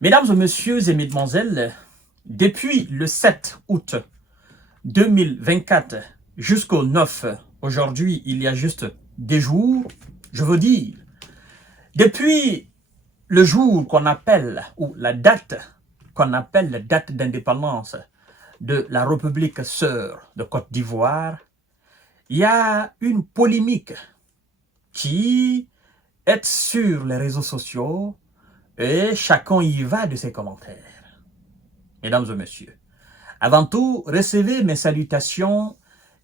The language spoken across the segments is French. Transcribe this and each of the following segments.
Mesdames et messieurs et mesdemoiselles, depuis le 7 août 2024 jusqu'au 9, aujourd'hui, il y a juste des jours, je veux dire, depuis le jour qu'on appelle, ou la date qu'on appelle la date d'indépendance de la République sœur de Côte d'Ivoire, il y a une polémique qui est sur les réseaux sociaux et chacun y va de ses commentaires. Mesdames et messieurs, avant tout, recevez mes salutations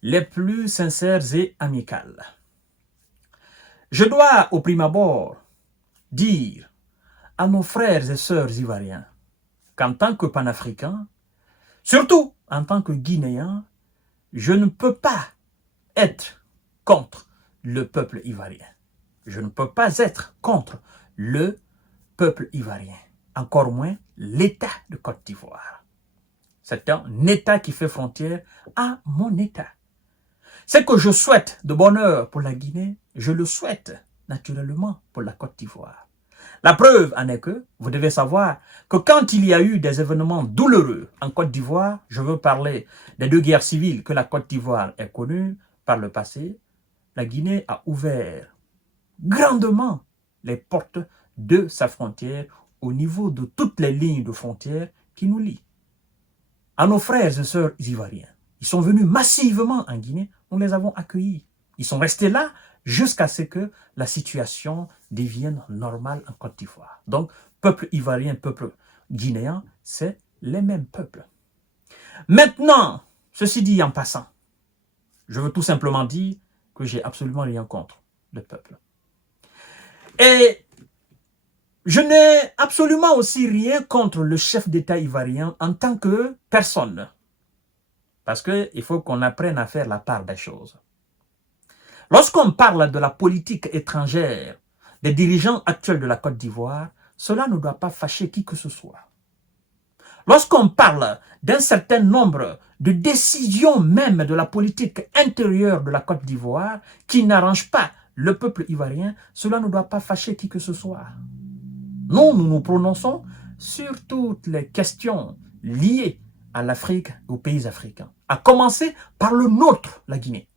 les plus sincères et amicales. Je dois, au prime abord, dire à nos frères et sœurs ivoiriens qu'en tant que panafricains, surtout en tant que Guinéens, je ne peux pas être contre le peuple ivoirien. Je ne peux pas être contre le peuple ivoirien, encore moins l'État de Côte d'Ivoire. C'est un État qui fait frontière à mon État. Ce que je souhaite de bonheur pour la Guinée, je le souhaite naturellement pour la Côte d'Ivoire. La preuve en est que vous devez savoir que quand il y a eu des événements douloureux en Côte d'Ivoire, je veux parler des deux guerres civiles que la Côte d'Ivoire est connue par le passé, la Guinée a ouvert grandement les portes de sa frontière au niveau de toutes les lignes de frontières qui nous lient. À nos frères et sœurs ivoiriens, ils sont venus massivement en Guinée, nous les avons accueillis. Ils sont restés là jusqu'à ce que la situation devienne normale en Côte d'Ivoire. Donc, peuple ivoirien, peuple guinéen, c'est les mêmes peuples. Maintenant, ceci dit en passant, je veux tout simplement dire que j'ai absolument rien contre le peuple. Et je n'ai absolument aussi rien contre le chef d'État ivoirien en tant que personne. Parce qu'il faut qu'on apprenne à faire la part des choses. Lorsqu'on parle de la politique étrangère des dirigeants actuels de la Côte d'Ivoire, cela ne doit pas fâcher qui que ce soit. Lorsqu'on parle d'un certain nombre de décisions même de la politique intérieure de la Côte d'Ivoire qui n'arrangent pas le peuple ivoirien, cela ne doit pas fâcher qui que ce soit. Nous nous prononçons sur toutes les questions liées à l'Afrique et aux pays africains, à commencer par le nôtre, la Guinée.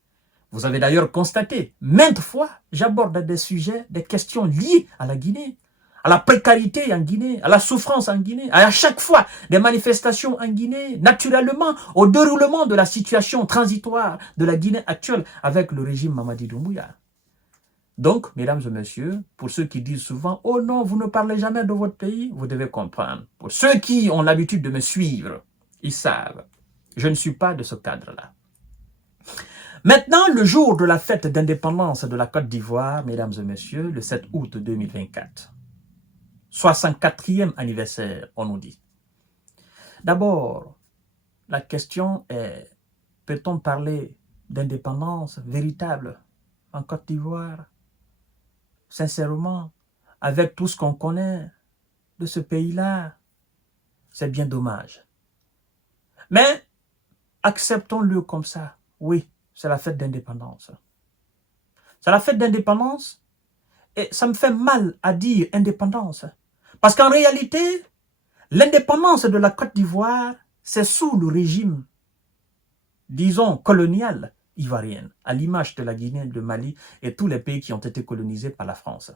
Vous avez d'ailleurs constaté, maintes fois, j'aborde des sujets, des questions liées à la Guinée, à la précarité en Guinée, à la souffrance en Guinée, à chaque fois des manifestations en Guinée, naturellement au déroulement de la situation transitoire de la Guinée actuelle avec le régime Mamadi Doumbouya. Donc, mesdames et messieurs, pour ceux qui disent souvent « Oh non, vous ne parlez jamais de votre pays », vous devez comprendre. Pour ceux qui ont l'habitude de me suivre, ils savent, je ne suis pas de ce cadre-là. Maintenant, le jour de la fête d'indépendance de la Côte d'Ivoire, mesdames et messieurs, le 7 août 2024, 64e anniversaire, on nous dit. D'abord, la question est, peut-on parler d'indépendance véritable en Côte d'Ivoire? Sincèrement, avec tout ce qu'on connaît de ce pays-là, c'est bien dommage. Mais acceptons-le comme ça. Oui, c'est la fête d'indépendance. C'est la fête d'indépendance et ça me fait mal à dire indépendance. Parce qu'en réalité, l'indépendance de la Côte d'Ivoire, c'est sous le régime, disons, colonial ivoirien, à l'image de la Guinée, de Mali et tous les pays qui ont été colonisés par la France.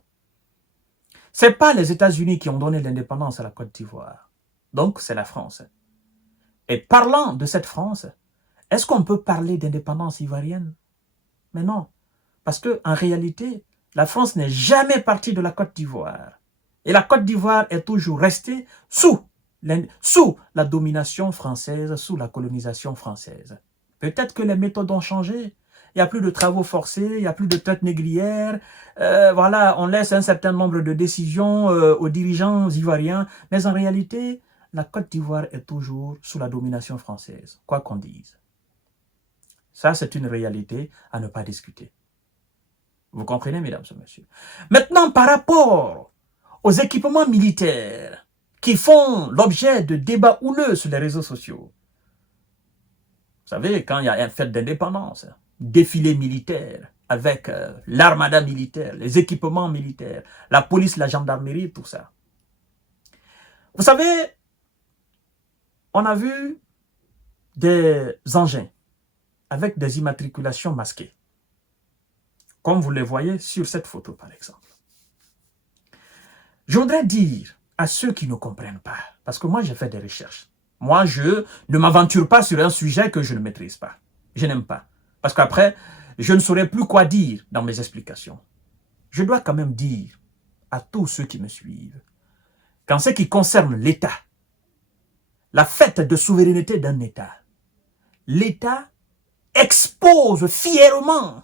Ce n'est pas les États-Unis qui ont donné l'indépendance à la Côte d'Ivoire. Donc, c'est la France. Et parlant de cette France, est-ce qu'on peut parler d'indépendance ivoirienne? Mais non, parce qu'en réalité, la France n'est jamais partie de la Côte d'Ivoire. Et la Côte d'Ivoire est toujours restée sous la domination française, sous la colonisation française. Peut-être que les méthodes ont changé. Il n'y a plus de travaux forcés, il n'y a plus de traite négrière. Voilà, on laisse un certain nombre de décisions aux dirigeants ivoiriens. Mais en réalité, la Côte d'Ivoire est toujours sous la domination française, quoi qu'on dise. Ça, c'est une réalité à ne pas discuter. Vous comprenez, mesdames et messieurs? Maintenant, par rapport aux équipements militaires qui font l'objet de débats houleux sur les réseaux sociaux, vous savez, quand il y a une fête d'indépendance, défilé militaire avec l'armada militaire, les équipements militaires, la police, la gendarmerie, tout ça. Vous savez, on a vu des engins avec des immatriculations masquées, comme vous les voyez sur cette photo par exemple. Je voudrais dire à ceux qui ne comprennent pas, parce que moi j'ai fait des recherches, moi je ne m'aventure pas sur un sujet que je ne maîtrise pas, je n'aime pas, parce qu'après je ne saurais plus quoi dire dans mes explications. Je dois quand même dire à tous ceux qui me suivent qu'en ce qui concerne l'État, la fête de souveraineté d'un État, l'État expose fièrement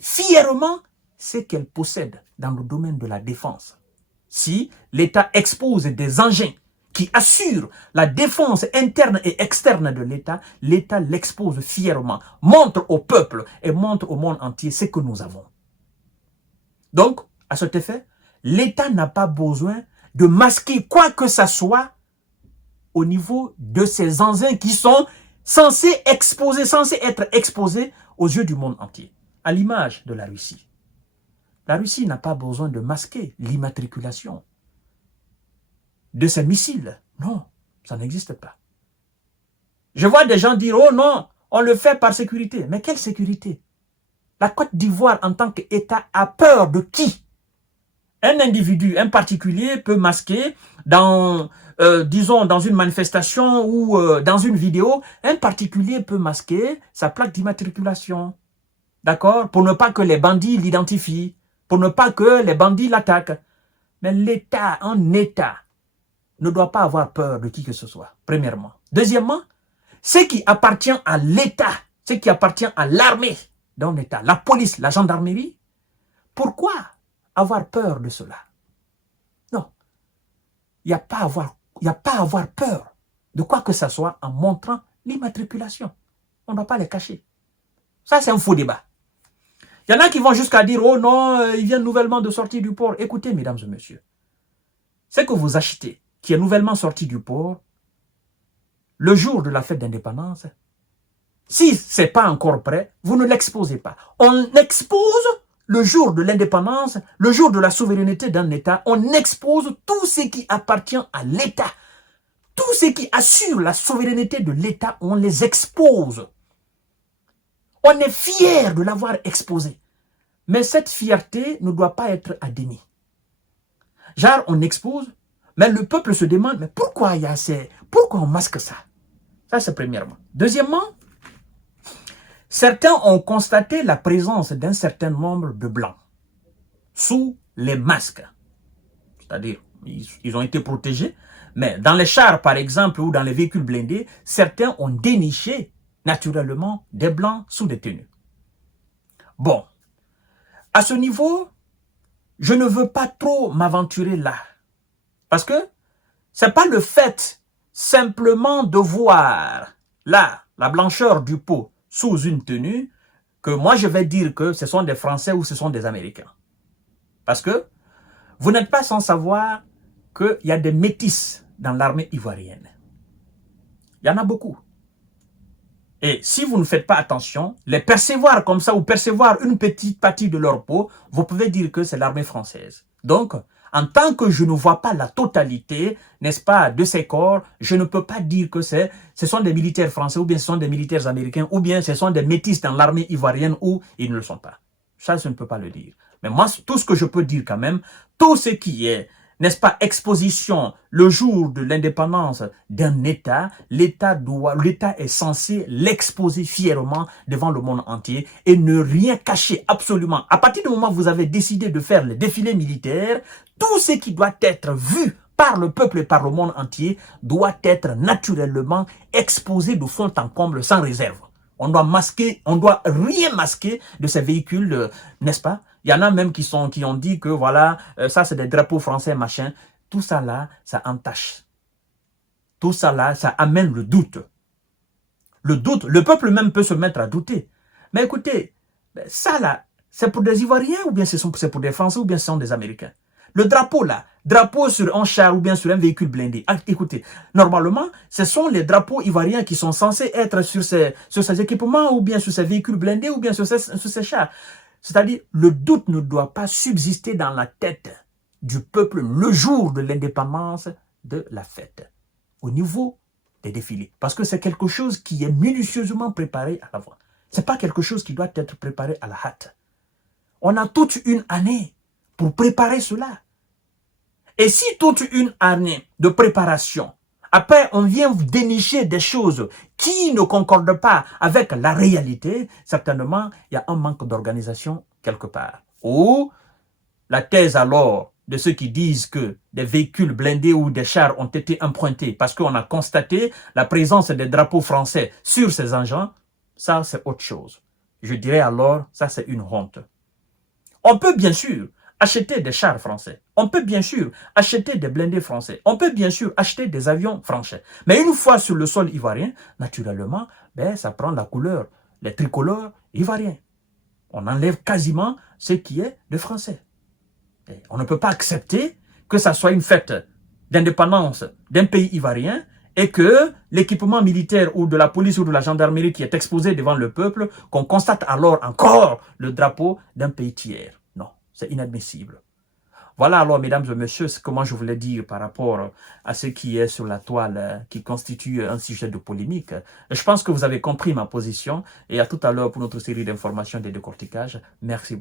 ce qu'elle possède dans le domaine de la défense. Si l'État expose des engins qui assurent la défense interne et externe de l'État, l'État l'expose fièrement, montre au peuple et montre au monde entier ce que nous avons. Donc, à cet effet, l'État n'a pas besoin de masquer quoi que ce soit au niveau de ces engins qui sont censés être exposés aux yeux du monde entier, à l'image de la Russie. La Russie n'a pas besoin de masquer l'immatriculation de ses missiles. Non, ça n'existe pas. Je vois des gens dire, oh non, on le fait par sécurité. Mais quelle sécurité? La Côte d'Ivoire en tant qu'État a peur de qui? Un individu, un particulier peut masquer disons, dans une manifestation ou dans une vidéo, un particulier peut masquer sa plaque d'immatriculation. D'accord? Pour ne pas que les bandits l'identifient, pour ne pas que les bandits l'attaquent. Mais l'État, un État, ne doit pas avoir peur de qui que ce soit, premièrement. Deuxièmement, ce qui appartient à l'État, ce qui appartient à l'armée d'un État, la police, la gendarmerie, pourquoi avoir peur de cela? Non. Il n'y a pas à avoir peur de quoi que ce soit en montrant l'immatriculation. On ne doit pas les cacher. Ça, c'est un faux débat. Il y en a qui vont jusqu'à dire, oh non, il vient nouvellement de sortir du port. Écoutez, mesdames et messieurs, ce que vous achetez, qui est nouvellement sorti du port, le jour de la fête d'indépendance, si ce n'est pas encore prêt, vous ne l'exposez pas. On expose le jour de l'indépendance, le jour de la souveraineté d'un État, on expose tout ce qui appartient à l'État. Tout ce qui assure la souveraineté de l'État, on les expose. On est fier de l'avoir exposé. Mais cette fierté ne doit pas être à déni. Genre, on expose, mais le peuple se demande, mais pourquoi pourquoi on masque ça? Ça, c'est premièrement. Deuxièmement, certains ont constaté la présence d'un certain nombre de blancs sous les masques. C'est-à-dire, ils ont été protégés, mais dans les chars, par exemple, ou dans les véhicules blindés, certains ont déniché naturellement des blancs sous des tenues. Bon, à ce niveau, je ne veux pas trop m'aventurer là. Parce que ce n'est pas le fait simplement de voir là la blancheur du peau sous une tenue que moi je vais dire que ce sont des Français ou ce sont des Américains. Parce que vous n'êtes pas sans savoir qu'il y a des métis dans l'armée ivoirienne. Il y en a beaucoup. Et si vous ne faites pas attention, les percevoir comme ça ou percevoir une petite partie de leur peau, vous pouvez dire que c'est l'armée française. Donc, en tant que je ne vois pas la totalité, n'est-ce pas, de ces corps, je ne peux pas dire que ce sont des militaires français ou bien ce sont des militaires américains ou bien ce sont des métis dans l'armée ivoirienne ou ils ne le sont pas. Ça, je ne peux pas le dire. Mais moi, tout ce que je peux dire quand même, tout ce qui est, n'est-ce pas, exposition le jour de l'indépendance d'un État, l'État est censé l'exposer fièrement devant le monde entier et ne rien cacher absolument. À partir du moment où vous avez décidé de faire le défilé militaire, tout ce qui doit être vu par le peuple et par le monde entier doit être naturellement exposé de fond en comble sans réserve. On doit rien masquer de ces véhicules, n'est-ce pas? Il y en a même qui ont dit que voilà, ça c'est des drapeaux français, machin. Tout ça là, ça entache. Tout ça là, ça amène le doute. Le doute, le peuple même peut se mettre à douter. Mais écoutez, ça là, c'est pour des Ivoiriens ou bien c'est pour des Français ou bien ce sont des Américains? Le drapeau là, drapeau sur un char ou bien sur un véhicule blindé. Ah, écoutez, normalement, ce sont les drapeaux ivoiriens qui sont censés être sur ces équipements ou bien sur ces véhicules blindés ou bien sur ces chars. C'est-à-dire, le doute ne doit pas subsister dans la tête du peuple le jour de l'indépendance de la fête, au niveau des défilés. Parce que c'est quelque chose qui est minutieusement préparé à l'avance. Ce n'est pas quelque chose qui doit être préparé à la hâte. On a toute une année pour préparer cela. Et si toute une année de préparation, après on vient dénicher des choses qui ne concordent pas avec la réalité, certainement il y a un manque d'organisation quelque part. Ou la thèse alors de ceux qui disent que des véhicules blindés ou des chars ont été empruntés parce qu'on a constaté la présence des drapeaux français sur ces engins, ça c'est autre chose. Je dirais alors, ça c'est une honte. On peut bien sûr acheter des chars français. On peut bien sûr acheter des blindés français. On peut bien sûr acheter des avions français. Mais une fois sur le sol ivoirien, naturellement, ça prend la couleur, les tricolores ivoiriens. On enlève quasiment ce qui est de français. Et on ne peut pas accepter que ça soit une fête d'indépendance d'un pays ivoirien et que l'équipement militaire ou de la police ou de la gendarmerie qui est exposé devant le peuple, qu'on constate alors encore le drapeau d'un pays tiers. Non, c'est inadmissible. Voilà alors, mesdames et messieurs, comment je voulais dire par rapport à ce qui est sur la toile, qui constitue un sujet de polémique. Je pense que vous avez compris ma position et à tout à l'heure pour notre série d'informations et de décortiquage. Merci beaucoup.